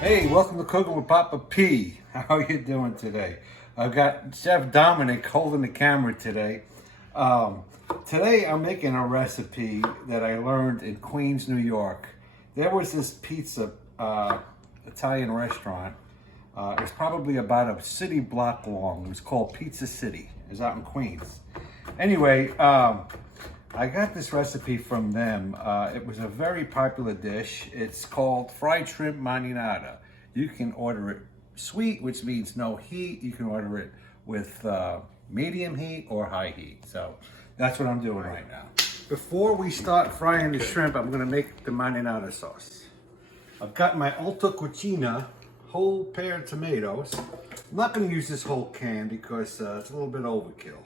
Hey, welcome to Cooking with Papa P. How are you doing today? I've got Chef Dominic holding the camera today. Today I'm making a recipe that I learned in Queens, New York. There was this pizza Italian restaurant. It's probably about a city block long. It was called Pizza City. It's out in Queens. Anyway, I got this recipe from them. It was a very popular dish. It's called fried shrimp marinara. You can order it sweet, which means no heat. You can order it with medium heat or high heat. So that's what I'm doing right now. Before we start frying the shrimp, I'm gonna make the marinara sauce. I've got my Alta Cucina whole pear of tomatoes. I'm not gonna use this whole can because it's a little bit overkill.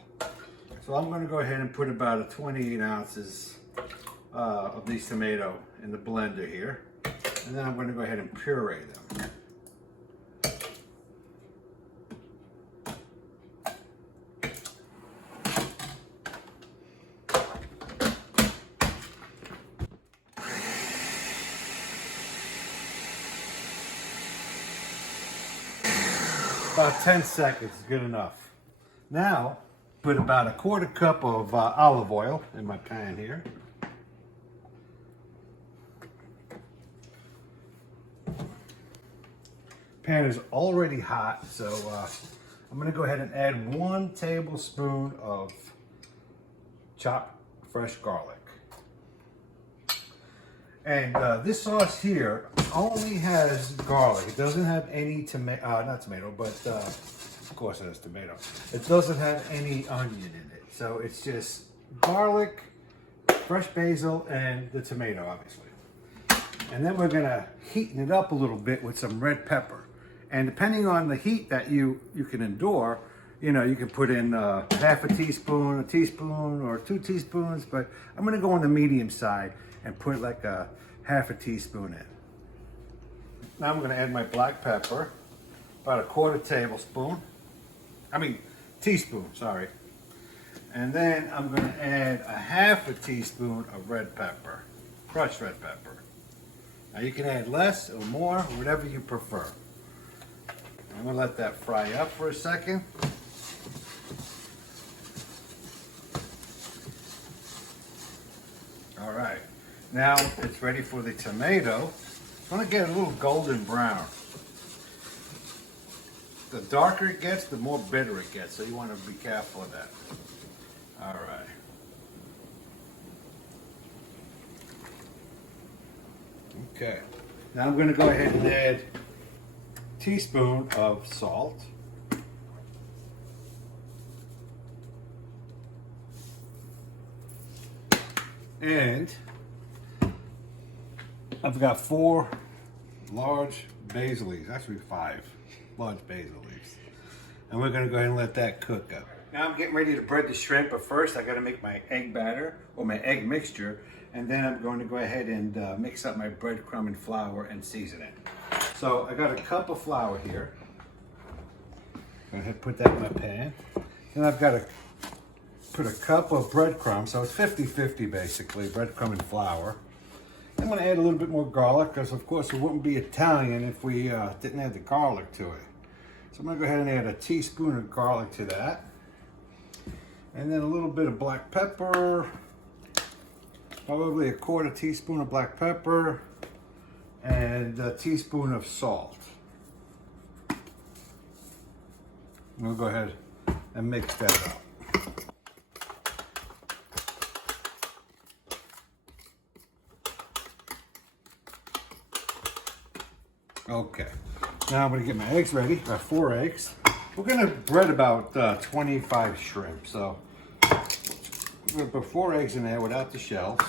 So I'm gonna go ahead and put about a 28 ounces of these tomatoes in the blender here. And then I'm gonna go ahead and puree them. About 10 seconds is good enough. Now, put about a quarter cup of olive oil in my pan here. Pan is already hot, so I'm gonna go ahead and add 1 tablespoon of chopped fresh garlic. And this sauce here only has garlic. It doesn't have any tomato, not tomato, but of course it has tomato. It doesn't have any onion in it. So it's just garlic, fresh basil, and the tomato, obviously. And then we're gonna heaten it up a little bit with some red pepper. And depending on the heat that you can endure, you know, you can put in half a teaspoon, or 2 teaspoons, but I'm gonna go on the medium side and put like a half a teaspoon in. Now I'm gonna add my black pepper, about a quarter teaspoon, sorry. And then I'm gonna add a half a teaspoon of red pepper, crushed red pepper. Now you can add less or more, whatever you prefer. I'm gonna let that fry up for a second. All right, now it's ready for the tomato. It's gonna get a little golden brown. The darker it gets, the more bitter it gets, so you wanna be careful of that. All right. Okay, now I'm gonna go ahead and add a teaspoon of salt. And I've got 4 large basil leaves, actually 5 large basil leaves. And we're gonna go ahead and let that cook up. Now I'm getting ready to bread the shrimp, but first I gotta make my egg batter, or my egg mixture, and then I'm going to go ahead and mix up my breadcrumb and flour and season it. So I got a cup of flour here. Go ahead and put that in my pan. Then I've got to put a cup of breadcrumbs, so it's 50-50 basically, breadcrumb and flour. I'm going to add a little bit more garlic, because of course it wouldn't be Italian if we didn't add the garlic to it. So I'm going to go ahead and add a teaspoon of garlic to that. And then a little bit of black pepper, probably a quarter teaspoon of black pepper, and a teaspoon of salt. We'll go ahead and mix that up. Okay, now I'm gonna get my eggs ready. I have 4 eggs. We're gonna bread about 25 shrimp, so we're gonna put 4 eggs in there without the shells.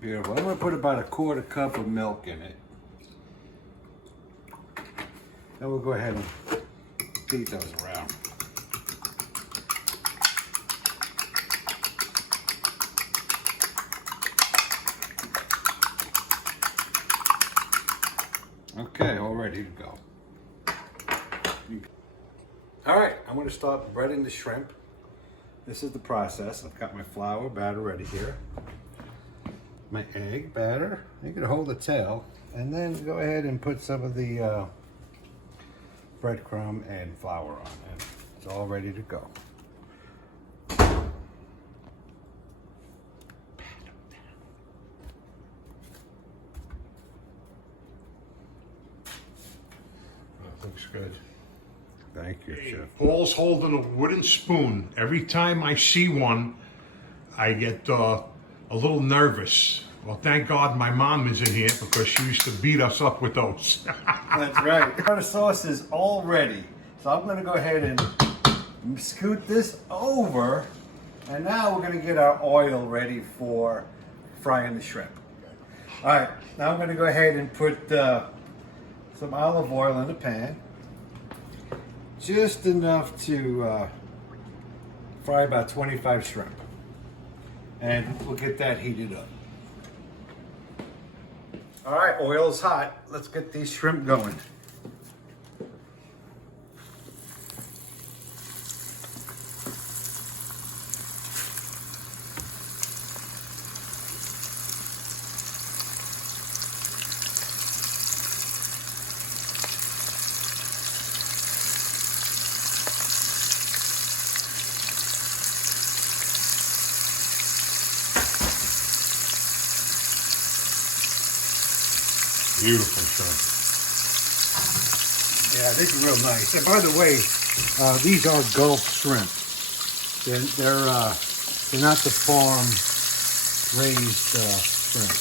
Beautiful. I'm gonna put about a quarter cup of milk in it. Then we'll go ahead and beat those around. Okay, all ready to go. All right, I'm gonna start breading the shrimp. this is the process. I've got my flour batter ready here. My egg batter. You can hold the tail. And then go ahead and put some of the breadcrumb and flour on. And it's all ready to go. Looks good. Thank you, Chef. Paul's holding a wooden spoon. Every time I see one, I get a little nervous. Well, thank God my mom isn't here because she used to beat us up with those. That's right. The sauce is all ready. So I'm going to go ahead and scoot this over. And now we're going to get our oil ready for frying the shrimp. All right, now I'm going to go ahead and put some olive oil in the pan. Just enough to fry about 25 shrimp. And we'll get that heated up. All right, oil's hot. Let's get these shrimp going. Beautiful shrimp. Yeah, this is real nice. And by the way, these are Gulf shrimp. They're not the farm raised shrimp.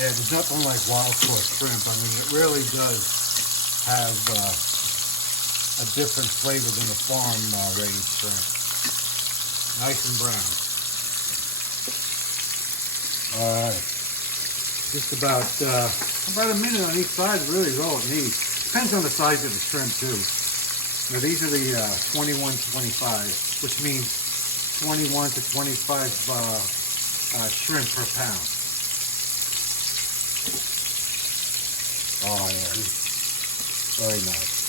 Yeah, there's nothing like wild caught shrimp. I mean, it really does have a different flavor than a farm raised shrimp. Nice and brown. All right, just about a minute on each side. Really is all it needs. Depends on the size of the shrimp too. Now these are the 21-25, which means 21 to 25 shrimp per pound. Oh yeah, very nice.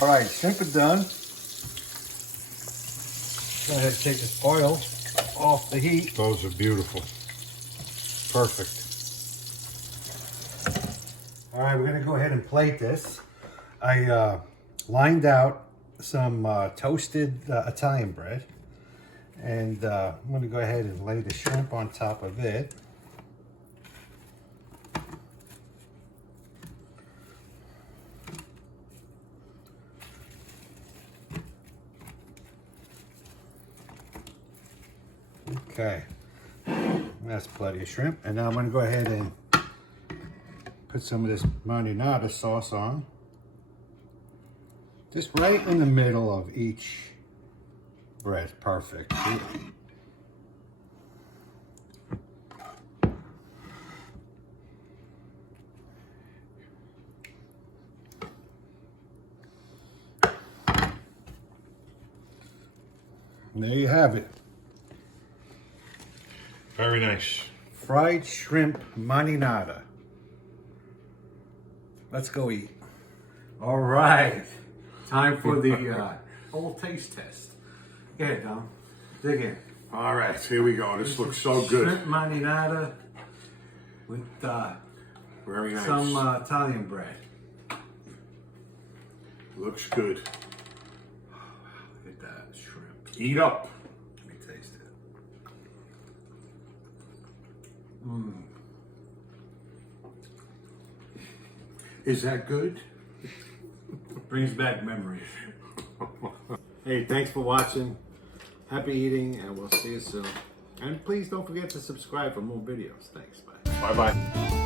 All right, shrimp are done. Go ahead and take this oil off the heat. Those are beautiful. Perfect. All right, we're gonna go ahead and plate this. I lined out some toasted Italian bread, and I'm gonna go ahead and lay the shrimp on top of it. Okay, that's plenty of shrimp, and now I'm gonna go ahead and put some of this marinara sauce on. Just right in the middle of each bread. Perfect. And there you have it. Very nice. Fried shrimp marinara. Let's go eat. All right. Time for the whole taste test. Go ahead, Dom. Dig in. All right, here we go. This looks so good. Shrimp marinara with Very nice. some Italian bread. Looks good. Look at that shrimp. Eat up. Let me taste it. Is that good? Brings back memories. Hey, thanks for watching. Happy eating, and we'll see you soon. And please don't forget to subscribe for more videos. Thanks. Bye. Bye-bye.